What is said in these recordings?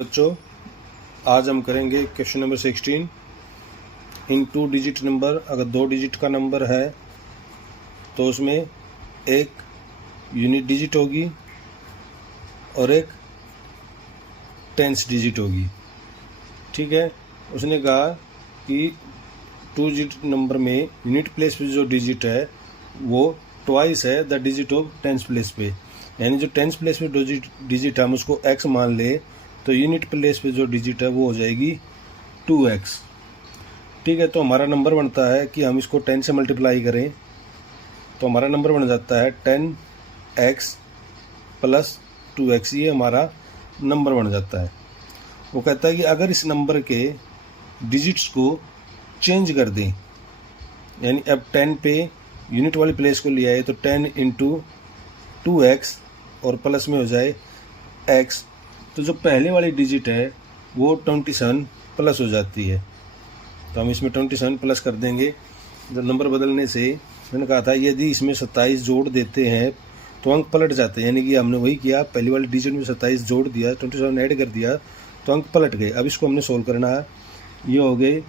बच्चों, आज हम करेंगे क्वेश्चन नंबर 16। इन 2 डिजिट नंबर, अगर 2 डिजिट का नंबर है तो उसमें एक यूनिट डिजिट होगी और एक टेंस डिजिट होगी। ठीक है, उसने कहा कि 2 डिजिट नंबर में यूनिट प्लेस पे जो डिजिट है वो ट्वाइस है the digit of tens place पे, यानी जो टेंस प्लेस पे डिजिट हम उसको x मान ले तो यूनिट प्लेस पे जो डिजिट है वो हो जाएगी 2x। ठीक है, तो हमारा नंबर बनता है कि हम इसको 10 से मल्टीप्लाई करें तो हमारा नंबर बन जाता है 10x प्लस 2x। ये हमारा नंबर बन जाता है। वो कहता है कि अगर इस नंबर के डिजिट्स को चेंज कर दें, यानी अब 10 पे यूनिट वाली प्लेस को लिया है तो 10 इंटू 2x और प्लस में हो जाए x, तो जो पहले वाली डिजिट है वो 27 प्लस हो जाती है। तो हम इसमें 27 प्लस कर देंगे। जब नंबर बदलने से मैंने कहा था यदि इसमें 27 जोड़ देते हैं तो अंक पलट जाते हैं, यानी कि हमने वही किया, पहली वाली डिजिट में 27 जोड़ दिया, 27 ऐड कर दिया तो अंक पलट गए। अब इसको हमने सोल्व करना है। ये हो गए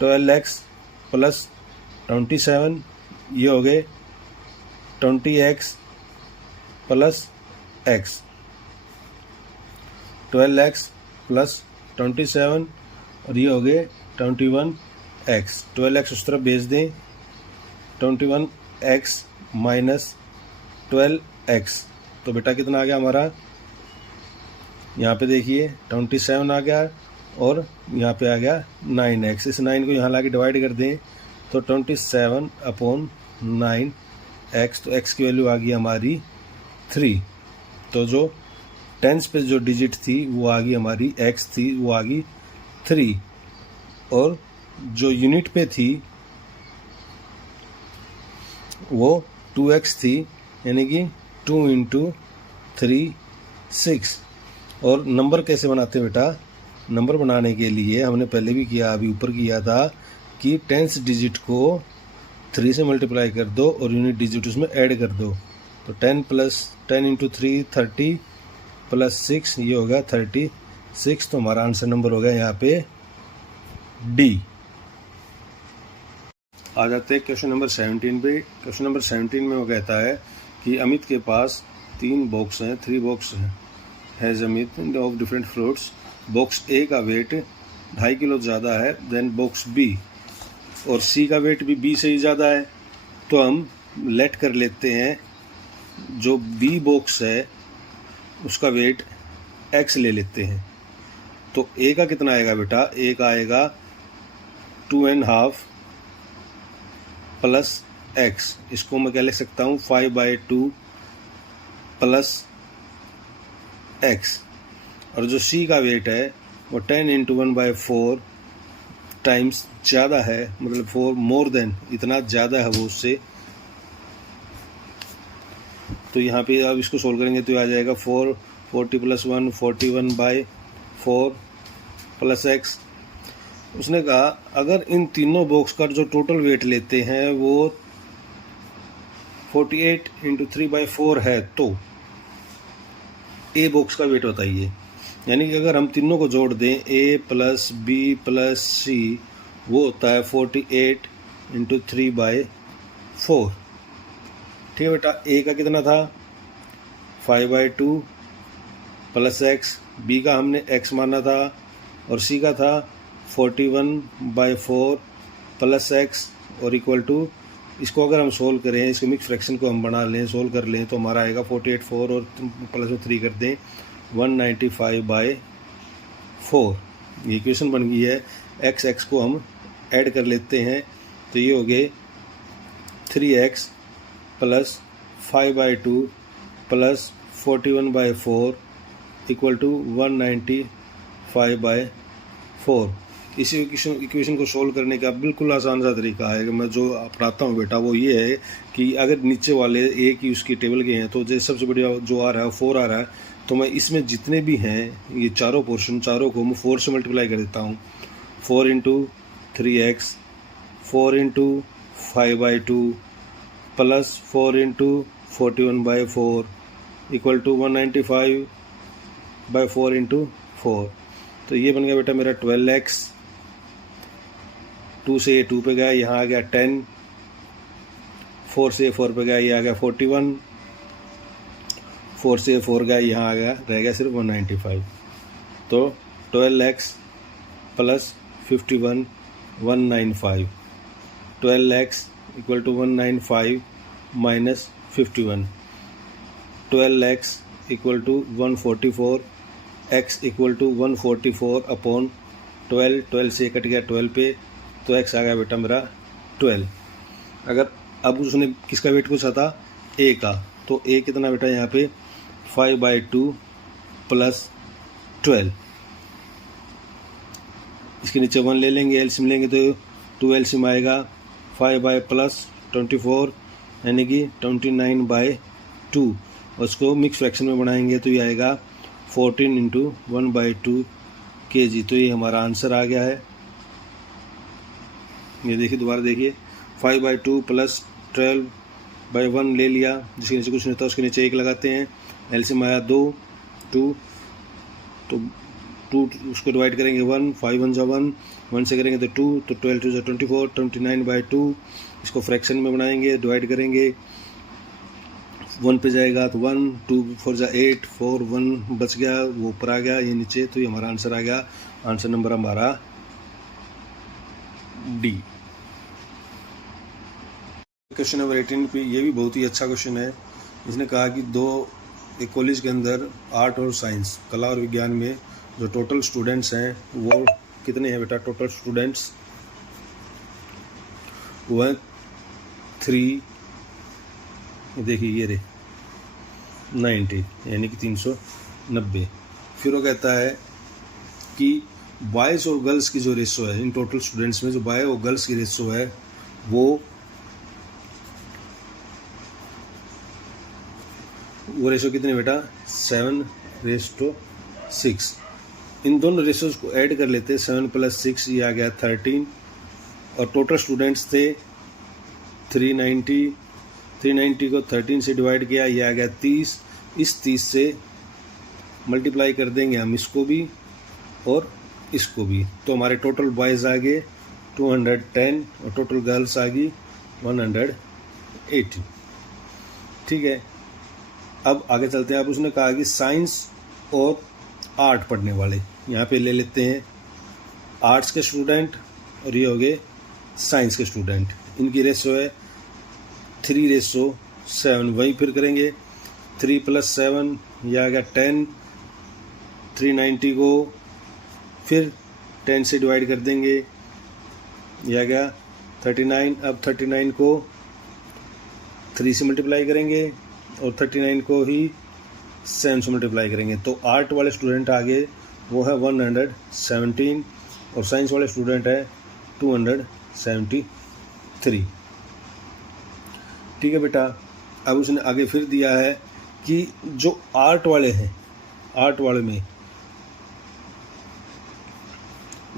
12x प्लस 27, ये हो गए 20x plus x, 12x plus 27 और ये हो गए 21x। 12x उस तरफ भेज दें, 21x माइनस 12x, तो बेटा कितना आ गया हमारा, यहाँ पे देखिए 27 आ गया और यहाँ पे आ गया 9x। इस 9 को यहाँ ला के डिवाइड कर दें तो 27/9x, तो x की वैल्यू आ गई हमारी 3। तो जो टेंस पे जो डिजिट थी वो आ गई हमारी x थी, वो आ गई 3, और जो यूनिट पे थी वो 2x थी, यानी कि 2 इंटू 3 6। और नंबर कैसे बनाते हैं बेटा, नंबर बनाने के लिए हमने पहले भी किया, अभी ऊपर किया था कि टेंस डिजिट को 3 से मल्टीप्लाई कर दो और यूनिट डिजिट उसमें ऐड कर दो। तो 10 प्लस 10 इंटू 3 30 प्लस 6, ये होगा 36। तो हमारा आंसर नंबर हो गया यहाँ पे डी। आ जाते हैं क्वेश्चन नंबर 17 पे। क्वेश्चन नंबर 17 में वो कहता है कि अमित के पास 3 बॉक्स हैं, 3 box has amount of different fruits. Box A का वेट 2.5 किलो ज़्यादा है देन बॉक्स बी, और सी का वेट भी बी से ही ज़्यादा है। तो हम लेट कर लेते हैं जो बी बॉक्स है उसका वेट x ले लेते हैं। तो a का कितना आएगा बेटा, a का आएगा 2.5 प्लस x, इसको मैं क्या लिख सकता हूँ 5/2 प्लस x। और जो c का वेट है वो 10 इंटू 1/4 टाइम्स ज़्यादा है, मतलब 4 मोर देन, इतना ज़्यादा है वो उससे। तो यहाँ पे अब इसको सोल्व करेंगे तो आ जाएगा 40 प्लस 1 41/4 प्लस x। उसने कहा अगर इन तीनों बॉक्स का जो टोटल वेट लेते हैं वो 48 इंटू 3/4 है तो ए बॉक्स का वेट बताइए। यानी कि अगर हम तीनों को जोड़ दें a प्लस बी प्लस सी, वो होता है 48 इंटू 3/4। ठीक है बेटा, a का कितना था 5/2 प्लस x, b का हमने x माना था और c का था 41/4 प्लस x, और इक्वल टू, इसको अगर हम सोल्व करें, इसको मिक्स फ्रैक्शन को हम बना लें, सोल्व कर लें तो हमारा आएगा 48/4 और प्लस में 3 कर दें 195/4। ये इक्वेशन बन गई है। x को हम ऐड कर लेते हैं तो ये हो गए 3x plus 5/2 plus 41/4 equal to 195/4। इसी इक्वेशन को सोल्व करने का बिल्कुल आसान सा तरीका है कि मैं जो अपनाता हूँ बेटा वो ये है कि अगर नीचे वाले ए की उसकी टेबल के हैं तो जैसे सबसे बढ़िया जो आ रहा है 4 आ रहा है, तो मैं इसमें जितने भी हैं ये चारों पोर्शन, चारों को मैं 4 से मल्टीप्लाई कर देता हूँ। 4 into 3x, 4 into 5/2 plus 4 into 41/4 equal to 195 by 4 into 4, तो ये बन गया बेटा मेरा 12x। 2 से ये 2 पे गया, यहाँ आ गया 10, 4 से 4 पे गया, ये आ गया 41, 4 से 4 गया, यहाँ आ गया, रह गया सिर्फ 195। तो 12x plus 51 195, 12x equal to 195 minus 51, 12x equal to 144, x equal to 144 upon 12, 12 से कट गया 12 पे, तो x आ गया बेटा मेरा 12। अगर अब उसने किसका वेट पूछा था, a का, तो a कितना बेटा यहाँ पे 5/2 प्लस 12, इसके नीचे 1 ले लेंगे, एलसीएम लेंगे तो 2 एलसीएम आएगा, 5 प्लस 24 यानी कि 29/2, और उसको मिक्स फ्रैक्शन में बनाएंगे तो ये आएगा 14 इंटू 1/2 kg। तो ये हमारा आंसर आ गया है। ये देखिए, दोबारा देखिए, 5/2 प्लस 12/1 ले लिया, जिसके नीचे कुछ नहीं था उसके नीचे 1 लगाते हैं, एलसीएम आया 2, तो 2 उसको डिवाइड करेंगे 1, 5 1 1, 1 से करेंगे तो 2, तो 12 2 24, 29/2, इसको फ्रैक्शन में बनाएंगे, डिवाइड करेंगे, 1 पे जाएगा तो 1, 2 4 8, 4 1 बच गया, वो ऊपर आ गया, ये नीचे, तो ये हमारा आंसर आ गया। आंसर नंबर हमारा डी। क्वेश्चन नंबर 18 पे, ये भी बहुत ही अच्छा क्वेश्चन है। इसने कहा कि एक कॉलेज के अंदर आर्ट और साइंस, कला और विज्ञान में जो टोटल स्टूडेंट्स हैं वो कितने हैं बेटा। टोटल स्टूडेंट्स वो हैं 3, देखिए ये 90 यानी कि 390। फिर वो कहता है कि बॉयज़ और गर्ल्स की जो रेशो है इन टोटल स्टूडेंट्स में, जो बॉय और गर्ल्स की रेशो है वो रेशो कितनी बेटा 7:6। इन दोनों रेशोज को ऐड कर लेते हैं, 7 + 6 ये आ गया 13, और टोटल स्टूडेंट्स थे 390 को 13 से डिवाइड किया, ये आ गया 30। इस 30 से मल्टीप्लाई कर देंगे हम इसको भी और इसको भी, तो हमारे टोटल बॉयज़ आ गए 210 और टोटल गर्ल्स आ गई 180। ठीक है, अब आगे चलते हैं। अब उसने कहा कि साइंस और आर्ट पढ़ने वाले, यहाँ पे ले लेते हैं आर्ट्स के स्टूडेंट और ये हो गए साइंस के स्टूडेंट, इनकी रेशो है 3:7। वहीं फिर करेंगे 3 + 7 ये आ गया 10, 390 को फिर 10 से डिवाइड कर देंगे, ये आ गया 39। अब 39 को 3 से मल्टीप्लाई करेंगे और 39 को ही 7 से मल्टीप्लाई करेंगे, तो आर्ट वाले स्टूडेंट आगे वो है 117 और साइंस वाले स्टूडेंट है 273। ठीक है बेटा। अब उसने आगे फिर दिया है कि जो आर्ट वाले हैं, आर्ट वाले में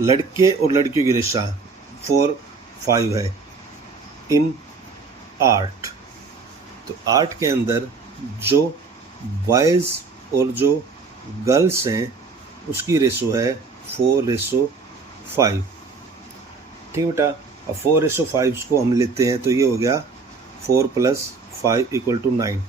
लड़के और लड़कियों की रेशा 4:5 है इन आर्ट। तो आर्ट के अंदर जो बॉयज़ और जो गर्ल्स हैं उसकी रेशो है 4:5। ठीक बेटा। अब 4:5 को हम लेते हैं तो ये हो गया 4 + 5 = 9।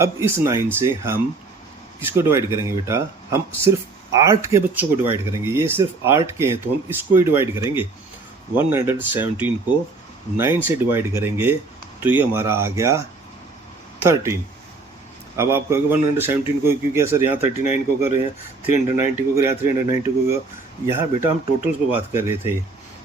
अब इस 9 से हम किसको डिवाइड करेंगे बेटा, हम सिर्फ आर्ट के बच्चों को डिवाइड करेंगे, ये सिर्फ आर्ट के हैं तो हम इसको ही डिवाइड करेंगे। 117 को 9 से डिवाइड करेंगे तो ये हमारा आ गया 13। अब आप कहोगे 117 को क्यों किया सर, यहाँ 39 को कर रहे हैं, 390 को कर, यहाँ 390 को कर। यहाँ बेटा हम टोटल्स पे बात कर रहे थे,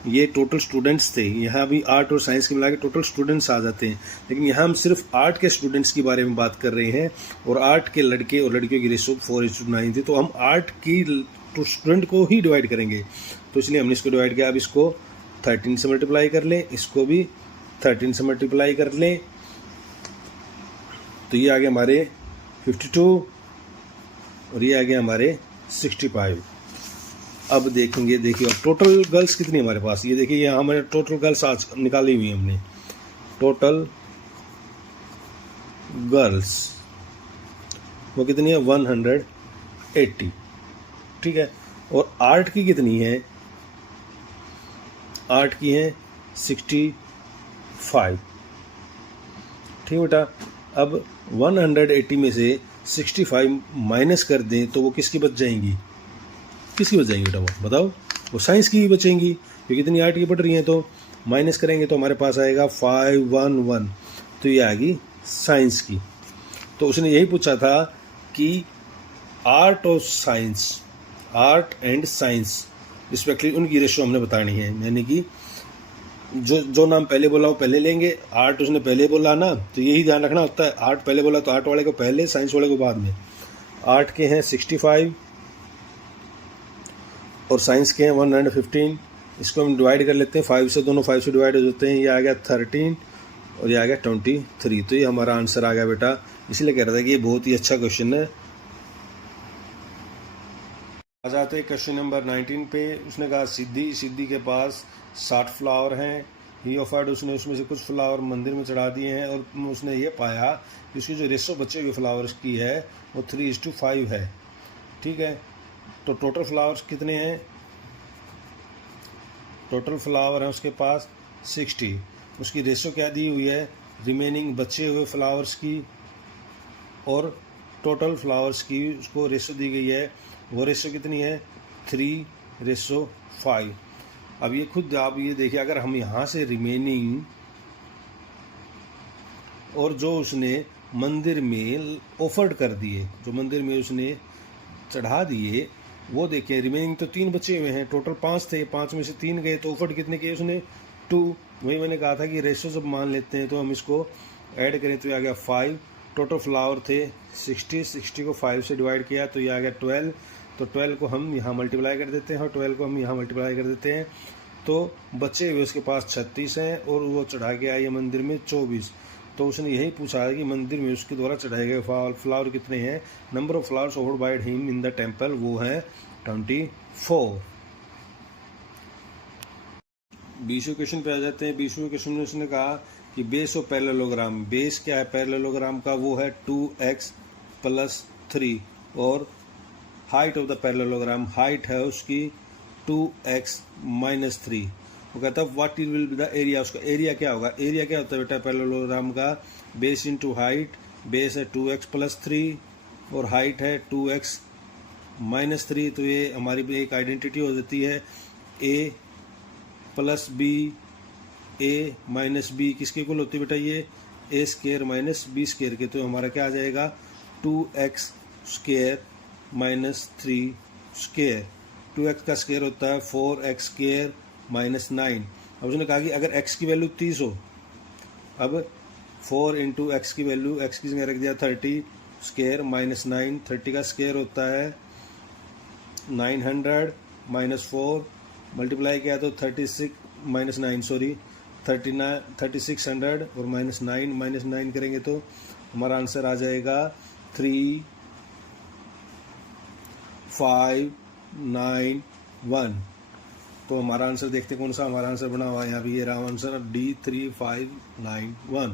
ये टोटल स्टूडेंट्स थे, यहाँ भी आर्ट और साइंस के मिला के टोटल स्टूडेंट्स आ जाते हैं, लेकिन यहाँ हम सिर्फ आर्ट के स्टूडेंट्स के बारे में बात कर रहे हैं और आर्ट के लड़के और लड़कियों की रेशो 4:9 थी, तो हम आर्ट की स्टूडेंट को ही डिवाइड करेंगे, तो इसलिए हमने इसको डिवाइड किया। अब इसको 13 से मल्टीप्लाई कर लें, इसको भी 13 से मल्टीप्लाई कर लें, तो ये आ गया हमारे 52 और ये आ गया हमारे 65। अब देखेंगे, देखिए अब टोटल गर्ल्स कितनी हमारे पास, ये देखिए यहाँ हमारे टोटल गर्ल्स आज निकाली हुई है हमने। टोटल गर्ल्स वो कितनी है 180। ठीक है। और आर्ट की कितनी है, आर्ट की है 65, ठीक बेटा। अब 180 में से 65 माइनस कर दें तो वो किसकी बच जाएंगी, किसकी बच जाएंगी बेटा, वो बताओ, वो साइंस की ही बचेंगी क्योंकि इतनी आर्ट की पढ़ रही हैं। तो माइनस करेंगे तो हमारे पास आएगा 511, तो ये आएगी साइंस की। तो उसने यही पूछा था कि आर्ट और science, art and science respectively उनकी रेशो हमने बतानी है, यानी कि जो नाम पहले बोला वो पहले लेंगे। आर्ट उसने पहले बोला ना, तो यही ध्यान रखना होता है, आर्ट पहले बोला तो आर्ट वाले को पहले, साइंस वाले को बाद में। आर्ट के हैं 65 और साइंस के हैं 115। इसको हम डिवाइड कर लेते हैं 5 से, दोनों 5 से डिवाइड हो जाते हैं। ये आ गया 13 और ये आ गया 23। तो ये हमारा आंसर आ गया बेटा। इसलिए कह रहा था कि ये बहुत ही अच्छा क्वेश्चन है। आ जाते हैं क्वेश्चन नंबर 19 पे। उसने कहा सिद्धि के पास 60 फ्लावर हैं। ही ऑफर्ड, उसने उसमें से कुछ फ्लावर मंदिर में चढ़ा दिए हैं और उसने ये पाया कि उसकी जो रेशो बचे हुए फ्लावर्स की है वो 3:5 है, ठीक है। तो टोटल फ्लावर्स कितने हैं, टोटल फ्लावर है उसके पास 60। उसकी रेशो क्या दी हुई है, रिमेनिंग बचे हुए फ्लावर्स की और टोटल फ्लावर्स की उसको रेशो दी गई है। वो रेशो कितनी है, 3:5। अब ये खुद आप ये देखिए, अगर हम यहाँ से रिमेनिंग और जो उसने मंदिर में ऑफर्ड कर दिए, जो मंदिर में उसने चढ़ा दिए, वो देखिए रिमेनिंग तो 3 बचे हुए हैं, टोटल 5 थे, 5 में से 3 गए, तो ऑफर्ड कितने किए उसने, 2। वही मैंने कहा था कि रेशो जब मान लेते हैं तो हम इसको ऐड करें तो ये आ गया 5। टोटल फ्लावर थे 60 को 5 से डिवाइड किया तो ये आ गया 12। तो 12 को हम यहाँ मल्टीप्लाई कर देते हैं और 12 को हम यहाँ मल्टीप्लाई कर देते हैं, तो बचे हुए उसके पास 36 हैं और वो चढ़ा के आई है मंदिर में 24। तो उसने यही पूछा है कि मंदिर में उसके द्वारा चढ़ाए गए फ्लावर कितने हैं। Number of flowers offered by him in the temple, वो है 24। 20वें क्वेश्चन पे आ जाते हैं। 20वें क्वेश्चन में उसने कहा कि बेस ऑफ पैरेललोग्राम, बेस क्या है पैरेललोग्राम का, वो है 2x + 3 और height of the parallelogram, height है उसकी 2x - 3। वो कहता है what will be the area, उसका एरिया क्या होगा। एरिया क्या होता है बेटा पैरेललोग्राम का, बेस इंटू हाइट। बेस है 2x + 3 और हाइट है 2x - 3। तो ये हमारी भी एक आइडेंटिटी हो जाती है, a + b, a - b किसके इक्वल होती है बेटा, ये a² - b² के। तो हमारा क्या आ जाएगा 2x² - 3²। 2x का स्क्वायर होता है 4x² - 9। अब उसने कहा कि अगर x की वैल्यू 30 हो, अब 4 × x की वैल्यू, x की जगह रख दिया 30² - 9, 30 का स्क्वायर होता है 900 - 4 मल्टीप्लाई किया तो 36 - 9 सॉरी 3600 और -9 करेंगे तो हमारा आंसर आ जाएगा 3591। तो हमारा आंसर देखते कौन सा हमारा आंसर बना हुआ है यहाँ भी, ये रहा आंसर D3591।